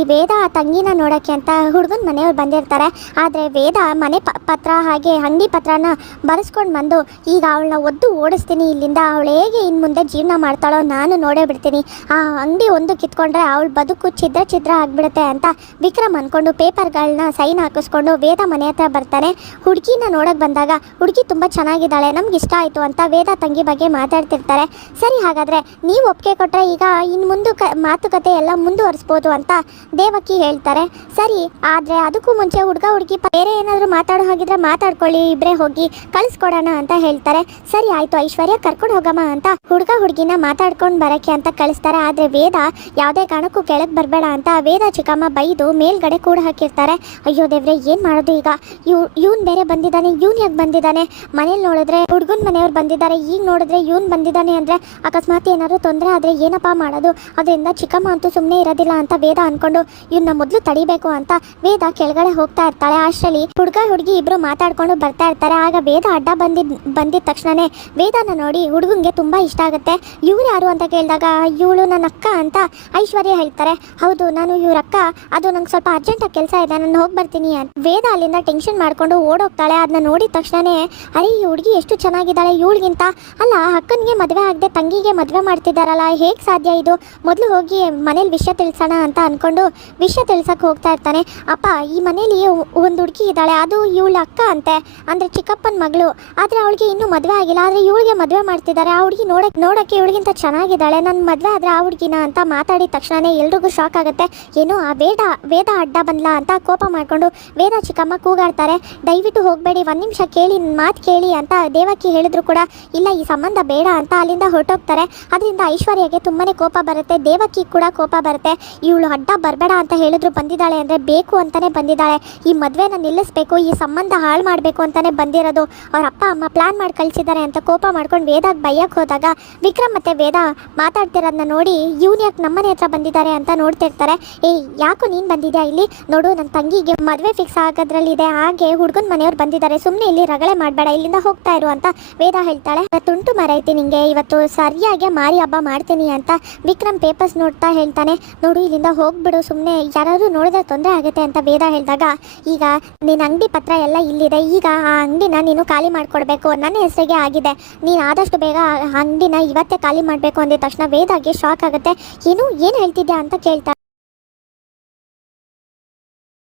ಈ ವೇದ ತಂಗಿನ ನೋಡೋಕ್ಕೆ ಅಂತ ಹುಡುಗನ ಮನೆಯವ್ರು ಬಂದಿರ್ತಾರೆ. ಆದರೆ ವೇದ ಮನೆ ಪತ್ರ ಹಾಗೆ ಅಂಗಡಿ ಪತ್ರನ ಬರೆಸ್ಕೊಂಡು ಬಂದು ಈಗ ಅವಳನ್ನ ಒದ್ದು ಓಡಿಸ್ತೀನಿ ಇಲ್ಲಿಂದ, ಅವಳು ಹೇಗೆ ಇನ್ನು ಮುಂದೆ ಜೀವನ ಮಾಡ್ತಾಳೋ ನಾನು ನೋಡೇ ಬಿಡ್ತೀನಿ, ಆ ಅಂಗಡಿ ಒಂದು ಕಿತ್ಕೊಂಡ್ರೆ ಅವಳ ಬದುಕು ಛಿದ್ರ ಛಿದ್ರ ಆಗಿಬಿಡುತ್ತೆ ಅಂತ ವಿಕ್ರಮ್ ಅಂದ್ಕೊಂಡು ಪೇಪರ್ಗಳನ್ನ ಸೈನ್ ಹಾಕಿಸ್ಕೊಂಡು ವೇದ ಮನೆ ಹತ್ರ ಬರ್ತಾನೆ. ಹುಡುಗಿನ ನೋಡೋಕೆ ಬಂದಾಗ ಹುಡುಗಿ ತುಂಬ ಚೆನ್ನಾಗಿದ್ದಾಳೆ, ನಮ್ಗೆ ಇಷ್ಟ ಆಯಿತು ಅಂತ ವೇದ ತಂಗಿ ಬಗ್ಗೆ ಮಾತಾಡ್ತಿರ್ತಾರೆ. ಸರಿ, ಹಾಗಾದರೆ ನೀವು ಒಪ್ಪಿಗೆ ಕೊಟ್ಟರೆ ಈಗ ಇನ್ನು ಮಾತುಕತೆ ಎಲ್ಲ ಮುಂದುವರಿಸ್ಬೋದು ಅಂತ ದೇವಕಿ ಹೇಳ್ತಾರೆ. ಸರಿ, ಆದರೆ ಅದಕ್ಕೂ ಮುಂಚೆ ಹುಡುಗ ಹುಡುಗಿ ಬೇರೆ ಏನಾದರೂ ಮಾತಾಡೋ ಹಾಗಿದ್ರೆ ಮಾತಾಡ್ಕೊಳ್ಳಿ, ಇಬ್ಬರೇ ಹೋಗಿ ಕಳಿಸ್ಕೊಡೋಣ ಅಂತ ಹೇಳ್ತಾರೆ. ಸರಿ ಆಯಿತು ಐಶ್ವರ್ಯ ಕರ್ಕೊಂಡು ಹೋಗಮ್ಮ ಅಂತ ಹುಡುಗ ಹುಡುಗಿನ ಮಾತಾಡ್ಕೊಂಡು ಬರೋಕ್ಕೆ ಅಂತ ಕಳಿಸ್ತಾರೆ. ಆದರೆ ವೇದ ಯಾವುದೇ ಕಾರಣಕ್ಕೂ ಕೆಳಗೆ ಬರಬೇಡ ಅಂತ ವೇದ ಚಿಕ್ಕಮ್ಮ ಬೈದು ಮೇಲ್ಗಡೆ ಕೂಡ ಹಾಕಿರ್ತಾರೆ. ಅಯ್ಯೋ ದೇವ್ರೆ, ಏನು ಮಾಡೋದು ಈಗ, ಇವ್ನು ಬೇರೆ ಬಂದಿದ್ದಾನೆ, ಇವ್ನು ಯಾಕೆ ಬಂದಿದ್ದಾನೆ, ಮನೇಲಿ ನೋಡಿದ್ರೆ ಹುಡುಗನ ಮನೆಯವ್ರು ಬಂದಿದ್ದಾರೆ, ಈಗ ನೋಡಿದ್ರೆ ಇವ್ನು ಬಂದಿದ್ದಾನೆ ಅಂದರೆ ಅಕಸ್ಮಾತ್ ಏನಾದರೂ ತೊಂದರೆ ಆದರೆ ಏನಪ್ಪ ಮಾಡೋದು, ಅದರಿಂದ ಚಿಕ್ಕಮ್ಮ ಅಂತೂ ಸುಮ್ಮನೆ ಇರೋದಿಲ್ಲ ಅಂತ ವೇದ ಅಂದ್ಕೊಂಡು ಇವನ್ನ ಮೊದಲು ತಡಿಬೇಕು ಅಂತ ವೇದ ಕೆಳಗಡೆ ಹೋಗ್ತಾ ಇರ್ತಾಳೆ. ಅಷ್ಟರಲ್ಲಿ ಹುಡುಗ ಹುಡುಗಿ ಇಬ್ರು ಮಾತಾಡ್ಕೊಂಡು ಬರ್ತಾ ಇರ್ತಾರೆ. ಆಗ ವೇದ ಅಡ್ಡ ಬಂದಿದ್ದ ತಕ್ಷಣನೇ ವೇದನ ನೋಡಿ ಹುಡುಗಂಗೆ ತುಂಬ ಇಷ್ಟ ಆಗುತ್ತೆ. ಇವ್ರು ಯಾರು ಅಂತ ಕೇಳಿದಾಗ ಇವಳು ನನ್ನ ಅಕ್ಕ ಅಂತ ಐಶ್ವರ್ಯ ಹೇಳ್ತಾರೆ. ಹೌದು, ನಾನು ಇವ್ರ ಅಕ್ಕ, ಅದು ನಂಗೆ ಸ್ವಲ್ಪ ಅರ್ಜೆಂಟಾಗಿ ಕೆಲಸ ಇದೆ, ನಾನು ಹೋಗಿ ಬರ್ತೀನಿ ಅಂತ ವೇದ ಅಲ್ಲಿಂದ ಟೆನ್ಷನ್ ಮಾಡ್ಕೊಂಡು ಓಡೋಗ್ತಾಳೆ. ಅದನ್ನ ನೋಡಿದ ತಕ್ಷಣನೇ ಅರೆ ಈ ಹುಡುಗಿ ಎಷ್ಟು ಚೆನ್ನಾಗಿದ್ದಾಳೆ, ಇವಳಿಗಿಂತ ಅಲ್ಲ ಅಕ್ಕನಿಗೆ ಮದುವೆ ಆಗದೆ ತಂಗಿಗೆ ಮದುವೆ ಮಾಡ್ತಿದ್ದಾರಲ್ಲ, ಹೇಗೆ ಸಾಧ್ಯ ಇದು, ಮೊದಲು ಹೋಗಿ ಮನೇಲಿ ವಿಷಯ ತಿಳಿಸೋಣ ಅಂತ ಅಂದ್ಕೊಂಡು ವಿಷಯ ತಿಳ್ಸಕ್ಕೆ ಹೋಗ್ತಾ ಇರ್ತಾನೆ. ಅಪ್ಪ, ಈ ಮನೇಲಿ ಒಂದು ಹುಡುಗಿ ಇದ್ದಾಳೆ, ಅದು ಇವಳ ಅಕ್ಕ ಅಂತೆ, ಅಂದರೆ ಚಿಕ್ಕಪ್ಪನ ಮಗಳು, ಆದರೆ ಅವಳಿಗೆ ಇನ್ನೂ ಮದುವೆ ಆಗಿಲ್ಲ, ಆದರೆ ಇವಳಿಗೆ ಮದುವೆ ಮಾಡ್ತಿದ್ದಾರೆ, ಆ ಹುಡುಗಿ ನೋಡೋಕ್ಕೆ ಇವಳಿಗಿಂತ ಚೆನ್ನಾಗಿದ್ದಾಳೆ, ನನ್ನ ಮದುವೆ ಆದರೆ ಆ ಹುಡುಗಿನ ಅಂತ ಮಾತಾಡಿದ ತಕ್ಷಣವೇ ಎಲ್ರಿಗೂ ಶಾಕ್ ಆಗುತ್ತೆ. ಏನೋ ಆ ವೇದ ಅಡ್ಡ ಬಂದ್ಲಾ ಅಂತ ಕೋಪ ಮಾಡಿಕೊಂಡು ವೇದ ಚಿಕ್ಕಮ್ಮ ಕೂಗಾಡ್ತಾರೆ. ದಯವಿಟ್ಟು ಹೋಗಬೇಡಿ, ಒಂದು ನಿಮಿಷ ಕೇಳಿ, ಮಾತು ಕೇಳಿ ಅಂತ ದೇವಕಿ ಹೇಳಿದ್ರು ಕೂಡ ಇಲ್ಲ, ಈ ಸಂಬಂಧ ಬೇಡ ಅಂತ ಅಲ್ಲಿಂದ ಹೊರಟೋಗ್ತಾರೆ. ಅದರಿಂದ ಐಶ್ವರ್ಯಗೆ ತುಂಬಾ ಕೋಪ ಬರುತ್ತೆ, ದೇವಕಿ ಕೂಡ ಕೋಪ ಬರುತ್ತೆ. ಇವಳು ಅಡ್ಡ ಬರಬೇಡ ಅಂತ ಹೇಳಿದ್ರು ಬಂದಿದ್ದಾಳೆ ಅಂದರೆ ಬೇಕು ಅಂತಲೇ ಬಂದಿದ್ದಾಳೆ, ಈ ಮದುವೆನ ನಿಲ್ಲಿಸಬೇಕು, ಈ ಸಂಬಂಧ ಹಾಳು ಮಾಡಬೇಕು ಅಂತಲೇ ಬಂದಿರೋದು, ಅವ್ರ ಅಪ್ಪ ಅಮ್ಮ ಪ್ಲಾನ್ ಮಾಡಿ ಕಳಿಸಿದ್ದಾರೆ ಅಂತ ಕೋಪ ಮಾಡ್ಕೊಂಡು ವೇದಾಗ ಬೈಯಕ್ಕೆ ಹೋದಾಗ ವಿಕ್ರಮ್ ಮತ್ತು ವೇದ ಮಾತಾಡ್ತಿರೋದನ್ನ ನೋಡಿ ಇವ್ನು ಯಾಕೆ ನಮ್ಮನೆ ಹತ್ರ ಬಂದಿದ್ದಾರೆ ಅಂತ ನೋಡ್ತಿರ್ತಾರೆ. ಯಾಕೋ ನೀನು ಬಂದಿದ್ಯಾ ಇಲ್ಲಿ, ನೋಡು ನನ್ನ ತಂಗಿಗೆ ಮದುವೆ ಫಿಕ್ಸ್ ಆಗೋದ್ರಲ್ಲಿದೆ, ಹಾಗೆ ಹುಡುಗನ ಮನೆಯವ್ರು ಬಂದಿದ್ದಾರೆ, ಸುಮ್ಮನೆ ಇಲ್ಲಿ ರಗಳೆ ಮಾಡಬೇಡ, ಇಲ್ಲಿಂದ ಹೋಗ್ತಾ ಇರು ಅಂತ ವೇದ ಹೇಳ್ತಾಳೆ. ತುಂಟು ಮರೈತಿ ನಿಂಗೆ, ಇವತ್ತು ಸರಿಯಾಗಿ ಮಾರಿ ಹಬ್ಬ ಮಾಡ್ತೀನಿ ಅಂತ ವಿಕ್ರಮ್ ಪೇಪರ್ಸ್ ನೋಡ್ತಾ ಹೇಳ್ತಾನೆ. ನೋಡು ಇಲ್ಲಿಂದ ಹೋಗ್ಬಿಡು, ಸುಮ್ಮನೆ ಯಾರಾದರೂ ನೋಡಿದ್ರೆ ತೊಂದರೆ ಆಗುತ್ತೆ ಅಂತ ವೇದ ಹೇಳಿದಾಗ ಈಗ ನಿನ್ನ ಅಂಗಡಿ ಪತ್ರ ಎಲ್ಲ ಇಲ್ಲಿದೆ, ಈಗ ಆ ಅಂಗಡಿನ ನೀನು ಖಾಲಿ ಮಾಡಿಕೊಡ್ಬೇಕು, ನನ್ನ ಹೆಸರಿಗೆ ಆಗಿದೆ, ನೀನು ಆದಷ್ಟು ಬೇಗ ಆ ಅಂಗಡಿನ ಇವತ್ತೇ ಖಾಲಿ ಮಾಡಬೇಕು ಅಂದಿದ ತಕ್ಷಣ ವೇದಾಗೆ ಶಾಕ್ ಆಗುತ್ತೆ. ಏನು ಹೇಳ್ತಿದ್ಯಾ ಅಂತ ಕೇಳ್ತಾ